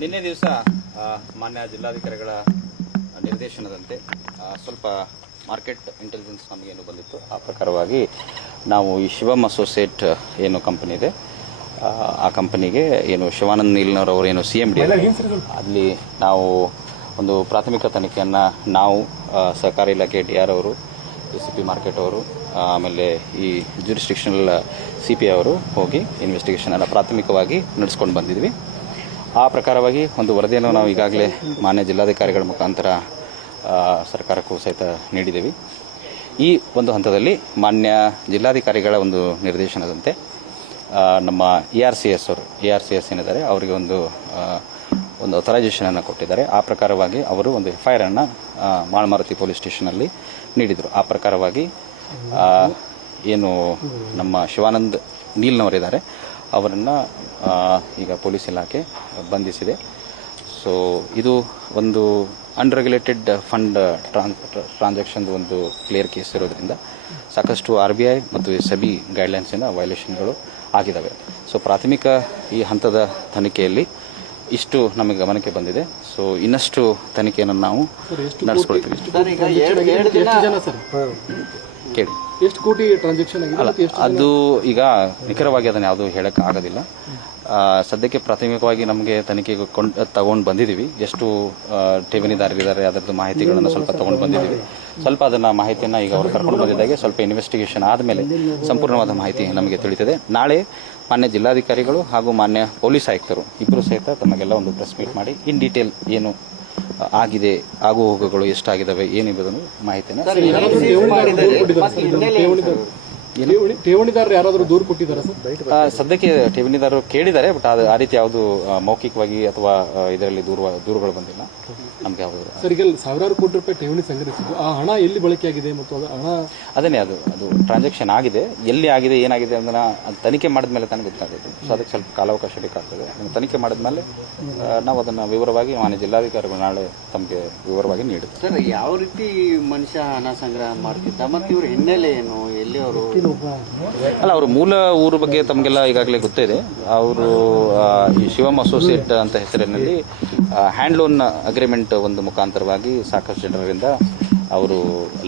ನಿನ್ನೆ ದಿವಸ ಮಾನ್ಯ ಜಿಲ್ಲಾಧಿಕಾರಿಗಳ ನಿರ್ದೇಶನದಂತೆ ಸ್ವಲ್ಪ ಮಾರ್ಕೆಟ್ ಇಂಟೆಲಿಜೆನ್ಸ್ ನಮಗೇನು ಬಂದಿತ್ತು ಆ ಪ್ರಕಾರವಾಗಿ ನಾವು ಈ ಶಿವಮ್ ಅಸೋಸಿಯೇಟ್ ಏನು ಕಂಪನಿ ಇದೆ ಆ ಕಂಪನಿಗೆ ಏನು ಶಿವಾನಂದ್ ನೀಲ್ನವರವರು ಏನು CMD ಅಲ್ಲಿ ನಾವು ಒಂದು ಪ್ರಾಥಮಿಕ ತನಿಖೆಯನ್ನು ನಾವು ಸಹಕಾರಿ ಇಲಾಖೆ DR ಅವರು ACP ಮಾರ್ಕೆಟ್ ಅವರು ಆಮೇಲೆ ಈ ಜ್ಯೂರಿಸ್ಡಿಕ್ಷನಲ್ CP ಅವರು ಹೋಗಿ ಇನ್ವೆಸ್ಟಿಗೇಷನ್ ಎಲ್ಲ ಪ್ರಾಥಮಿಕವಾಗಿ ನಡೆಸ್ಕೊಂಡು ಬಂದಿದ್ವಿ. ಆ ಪ್ರಕಾರವಾಗಿ ಒಂದು ವರದಿಯನ್ನು ನಾವು ಈಗಾಗಲೇ ಮಾನ್ಯ ಜಿಲ್ಲಾಧಿಕಾರಿಗಳ ಮುಖಾಂತರ ಸರ್ಕಾರಕ್ಕೂ ಸಹಿತ ನೀಡಿದ್ದೇವೆ. ಈ ಒಂದು ಹಂತದಲ್ಲಿ ಮಾನ್ಯ ಜಿಲ್ಲಾಧಿಕಾರಿಗಳ ಒಂದು ನಿರ್ದೇಶನದಂತೆ ನಮ್ಮ ARCS ಏನಿದ್ದಾರೆ ಅವರಿಗೆ ಒಂದು ಅಥರೈಸೇಷನ್ ಅನ್ನು ಕೊಟ್ಟಿದ್ದಾರೆ. ಆ ಪ್ರಕಾರವಾಗಿ ಅವರು ಒಂದು FIR ಅನ್ನು ಮಾಳಮಾರುತಿ ಪೊಲೀಸ್ ಸ್ಟೇಷನಲ್ಲಿ ನೀಡಿದರು. ಆ ಪ್ರಕಾರವಾಗಿ ಏನು ನಮ್ಮ ಶಿವಾನಂದ್ ನೀಲ್ನವರಿದ್ದಾರೆ ಅವರನ್ನು ಈಗ ಪೊಲೀಸ್ ಇಲಾಖೆ ಬಂಧಿಸಿದೆ. ಸೊ ಇದು ಒಂದು ಅನ್ರೆಗ್ಯುಲೇಟೆಡ್ ಫಂಡ್ ಟ್ರಾನ್ಸಾಕ್ಷನ್ ಒಂದು ಕ್ಲಿಯರ್ ಕೇಸ್ ಇರೋದ್ರಿಂದ ಸಾಕಷ್ಟು RBI ಮತ್ತು SEBI ಗೈಡ್ಲೈನ್ಸಿನ ವೈಲೇಷನ್ಗಳು ಆಗಿದ್ದಾವೆ. ಸೊ ಪ್ರಾಥಮಿಕ ಈ ಹಂತದ ತನಿಖೆಯಲ್ಲಿ ಇಷ್ಟು ನಮಗೆ ಗಮನಕ್ಕೆ ಬಂದಿದೆ. ಸೊ ಇನ್ನಷ್ಟು ತನಿಖೆಯನ್ನು ನಾವು ನಡೆಸ್ಕೊಳ್ತೀವಿ. ಕೇಳಿ ಎಷ್ಟು ಕೋಟಿ ಟ್ರಾನ್ಸಾಕ್ಷನ್ ಆಗಿದೆ? ಅದು ಈಗ ನಿಖರವಾಗಿ ಅದನ್ನು ಯಾವುದು ಹೇಳಕ್ಕೆ ಆಗೋದಿಲ್ಲ. ಸದ್ಯಕ್ಕೆ ಪ್ರಾಥಮಿಕವಾಗಿ ನಮಗೆ ತನಿಖೆಗೆ ತಗೊಂಡು ಬಂದಿದ್ದೀವಿ. ಎಷ್ಟು ಠೇವಣಿದಾರರಿದ್ದಾರೆ ಅದರದ್ದು ಮಾಹಿತಿಗಳನ್ನು ಸ್ವಲ್ಪ ತಗೊಂಡು ಬಂದಿದ್ದೀವಿ. ಸ್ವಲ್ಪ ಅದನ್ನು ಮಾಹಿತಿಯನ್ನು ಈಗ ಅವರು ಕರ್ಕೊಂಡು ಬಂದಿದ್ದಾಗೆ ಸ್ವಲ್ಪ ಇನ್ವೆಸ್ಟಿಗೇಷನ್ ಆದಮೇಲೆ ಸಂಪೂರ್ಣವಾದ ಮಾಹಿತಿ ನಮಗೆ ತಿಳಿತದೆ. ನಾಳೆ ಮಾನ್ಯ ಜಿಲ್ಲಾಧಿಕಾರಿಗಳು ಹಾಗೂ ಮಾನ್ಯ ಪೊಲೀಸ್ ಆಯುಕ್ತರು ಇಬ್ಬರು ಸಹಿತ ತಮಗೆಲ್ಲ ಒಂದು ಪ್ರೆಸ್ ಮೀಟ್ ಮಾಡಿ ಇನ್ ಡೀಟೇಲ್ ಏನು ಆಗಿದೆ, ಆಗು ಹೋಗುಗಳು ಎಷ್ಟಾಗಿದ್ದಾವೆ ಏನೆಂಬುದನ್ನು ಮಾಹಿತಿಯನ್ನು ಠೇವಣಿದಾರರು ಯಾರಾದರೂ ದೂರು ಕೊಟ್ಟಿದ್ದಾರೆ ಸರ್? ಸದ್ಯಕ್ಕೆ ಠೇವಣಿದಾರರು ಕೇಳಿದ್ದಾರೆ, ಬಟ್ ಅದು ಆ ರೀತಿ ಯಾವುದು ಮೌಖಿಕವಾಗಿ ಅಥವಾ ಇದರಲ್ಲಿ ದೂರುಗಳು ಬಂದಿಲ್ಲ ನಮ್ಗೆ ಯಾವುದು. ಸರ್, ಈಗ ಸಾವಿರಾರು ಕೋಟಿ ರೂಪಾಯಿ ಠೇವಣಿ ಸಂಗ್ರಹಿಸಿದ್ದು ಆ ಹಣ ಎಲ್ಲಿ ಬಳಕೆಯಾಗಿದೆ ಮತ್ತು ಅದು ಹಣ ಅದನ್ನೇ ಅದು ಟ್ರಾನ್ಸಾಕ್ಷನ್ ಆಗಿದೆ, ಎಲ್ಲಿ ಆಗಿದೆ ಏನಾಗಿದೆ ಅದನ್ನ ತನಿಖೆ ಮಾಡಿದ್ಮೇಲೆ ತಾನೇ ಗೊತ್ತಾಗುತ್ತೆ. ಸೊ ಅದಕ್ಕೆ ಸ್ವಲ್ಪ ಕಾಲಾವಕಾಶ ಬೇಕಾಗ್ತದೆ. ತನಿಖೆ ಮಾಡಿದ್ಮೇಲೆ ನಾವು ಅದನ್ನ ವಿವರವಾಗಿ ಮಾನ್ಯ ಜಿಲ್ಲಾಧಿಕಾರಿಗಳು ನಾಳೆ ತಮಗೆ ವಿವರವಾಗಿ ನೀಡುತ್ತೆ. ಸರ್, ಯಾವ ರೀತಿ ಮನುಷ್ಯ ಹಣ ಸಂಗ್ರಹ ಮಾಡ್ತಿದ್ದ ಮತ್ತು ಇವ್ರ ಹಿನ್ನೆಲೆ ಏನು, ಎಲ್ಲಿ ಅವರು ಅಲ್ಲ, ಅವ್ರ ಮೂಲ ಊರ ಬಗ್ಗೆ ತಮಗೆಲ್ಲ ಈಗಾಗಲೇ ಗೊತ್ತಿದೆ. ಅವರು ಈ ಶಿವಮ್ ಅಸೋಸಿಯೇಟ್ ಅಂತ ಹೆಸರಿನಲ್ಲಿ ಹ್ಯಾಂಡ್ ಲೋನ್ ಅಗ್ರಿಮೆಂಟ್ ಒಂದು ಮುಖಾಂತರವಾಗಿ ಸಾಕಷ್ಟು ಜನರಿಂದ ಅವರು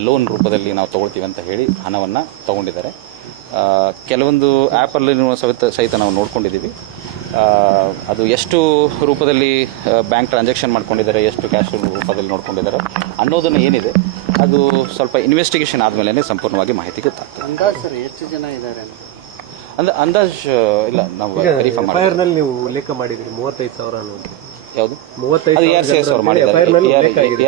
ಲೋನ್ ರೂಪದಲ್ಲಿ ನಾವು ತಗೊಳ್ತೀವಿ ಅಂತ ಹೇಳಿ ಹಣವನ್ನು ತಗೊಂಡಿದ್ದಾರೆ. ಕೆಲವೊಂದು ಆ್ಯಪಲ್ಲಿ ಸಹಿತ ನಾವು ನೋಡ್ಕೊಂಡಿದ್ದೀವಿ. ಅದು ಎಷ್ಟು ರೂಪದಲ್ಲಿ ಬ್ಯಾಂಕ್ ಟ್ರಾನ್ಸಾಕ್ಷನ್ ಮಾಡ್ಕೊಂಡಿದ್ದಾರೆ, ಎಷ್ಟು ಕ್ಯಾಶ್ ರೂಪದಲ್ಲಿ ನೋಡ್ಕೊಂಡಿದ್ದಾರೆ ಅನ್ನೋದನ್ನು ಏನಿದೆ ಅದು ಸ್ವಲ್ಪ ಇನ್ವೆಸ್ಟಿಗೇಷನ್ ಆದಮೇಲೆ ಸಂಪೂರ್ಣವಾಗಿ ಮಾಹಿತಿ ಗೊತ್ತಾಗ್ತದೆ. ಅಂದಾಜು ಸರ್ ಎಷ್ಟು ಜನ ಇದ್ದಾರೆ ಅಂದಾಜು ಇಲ್ಲ, ನಾವು ವೆರಿಫೈ ಮಾಡಿ. ನೀವು ಉಲ್ಲೇಖ ಮಾಡಿದ್ರಿ 35,000 ಅನ್ನೋದು ಯಾವುದು? ಅದು ARCS ಅವರು ಮಾಡಿದ್ದಾರೆ.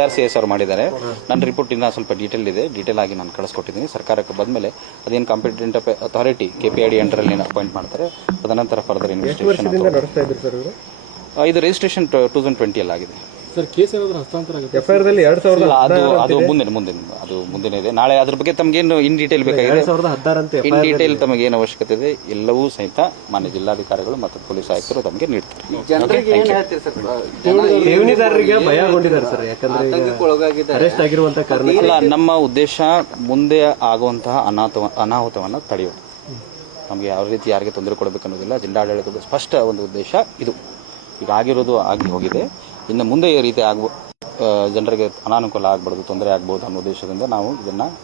ARCS ಅವರು ಮಾಡಿದ್ದಾರೆ. ನನ್ನ ರಿಪೋರ್ಟ್ ಇನ್ನ ಸ್ವಲ್ಪ ಡೀಟೇಲ್ ಆಗಿ ನಾನು ಕಳಿಸ್ಕೊಟ್ಟಿದ್ದೀನಿ. ಸರ್ಕಾರಕ್ಕೆ ಬಂದ್ಮೇಲೆ ಅದೇನು ಕಾಂಪಿಟೆಂಟ್ ಅಥಾರಿಟಿ KPID ಅಂಡರಲ್ಲಿ ಅಪಾಯಿಂಟ್ ಮಾಡ್ತಾರೆ. ತದನಂತರ ಫರ್ದರ್ ಇನ್ವೆಸ್ಟಿಗೇಷನ್. ಇದು ರಿಜಿಸ್ಟ್ರೇಷನ್ 2020 ಅಲ್ಲಿ ಆಗಿದೆ. ಸರ್, ಕೇಸ್ ಏನಾದರೂ ಹಸ್ತಾಂತರ ಆಗುತ್ತೆ? FIR ದಲ್ಲಿ 2016 ಅದು ಮುಂದಿನ ಇದೆ. ನಾಳೆ ಅದ್ರ ಬಗ್ಗೆ ತಮಗೇನು ಇನ್ ಡೀಟೇಲ್ ಬೇಕಾಗಿದೆ, 2016 ಇನ್ ಡೀಟೇಲ್ ತಮಗೆ ಏನು ಅವಶ್ಯಕತೆ ಇದೆ ಎಲ್ಲವೂ ಸಹಿತ ಮಾನ್ಯ ಜಿಲ್ಲಾಧಿಕಾರಿಗಳು ಮತ್ತು ಪೊಲೀಸ್ ಆಯುಕ್ತರು ತಮಗೆ ನೀಡ್ತಾರೆ. ಠೇವಣಿದಾರರಿಗೆ ಭಯಗೊಂಡಿದ್ದಾರೆ ಸರ್, ಯಾಕಂದ್ರೆ ಅರೆಸ್ಟ್ ಆಗಿರುವಂತಹ ಕಾರಣ ಅಲ್ಲ. ನಮ್ಮ ಉದ್ದೇಶ ಮುಂದೆ ಆಗುವಂತಹ ಅನಾಹುತವನ್ನು ತಡೆಯೋದು. ನಮಗೆ ಯಾವ ರೀತಿ ಯಾರಿಗೆ ತೊಂದರೆ ಕೊಡಬೇಕನ್ನೋದಿಲ್ಲ. ಜಿಲ್ಲಾಡಳಿತದ ಸ್ಪಷ್ಟ ಒಂದು ಉದ್ದೇಶ ಇದು. ಈಗ ಆಗಿರೋದು ಆಗಿ ಹೋಗಿದೆ. ಇನ್ನು ಮುಂದೆ ಈ ರೀತಿ ಜನರಿಗೆ ಅನಾನುಕೂಲ ಆಗಬಾರ್ದು, ತೊಂದರೆ ಆಗ್ಬೋದು ಅನ್ನೋ ಉದ್ದೇಶದಿಂದ ನಾವು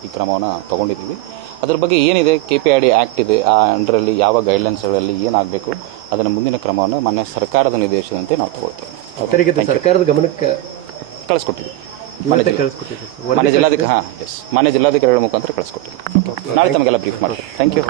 ಈ ಕ್ರಮವನ್ನು ತಗೊಂಡಿದ್ದೀವಿ. ಅದ್ರ ಬಗ್ಗೆ ಏನಿದೆ KPID ಆಕ್ಟ್ ಇದೆ, ಆ ಅಂಡರಲ್ಲಿ ಯಾವ ಗೈಡ್ಲೈನ್ಸ್ಗಳಲ್ಲಿ ಏನಾಗಬೇಕು ಅದನ್ನು ಮುಂದಿನ ಕ್ರಮವನ್ನು ಮಾನ್ಯ ಸರ್ಕಾರದ ನಿರ್ದೇಶನದಂತೆ ನಾವು ತಗೊಳ್ತೇವೆ. ಸರ್ಕಾರದ ಗಮನಕ್ಕೆ ಕಳಿಸ್ಕೊಟ್ಟಿದ್ದೀವಿ. ಮಾನ್ಯ ಜಿಲ್ಲಾಧಿಕಾರಿಗಳ ಮುಖಾಂತರ ಕಳಿಸ್ಕೊಟ್ಟಿದ್ದೀವಿ. ನಾಳೆ ತಮಗೆಲ್ಲ ಬ್ರೀಫ್ ಮಾಡ್ತೀವಿ. Thank you.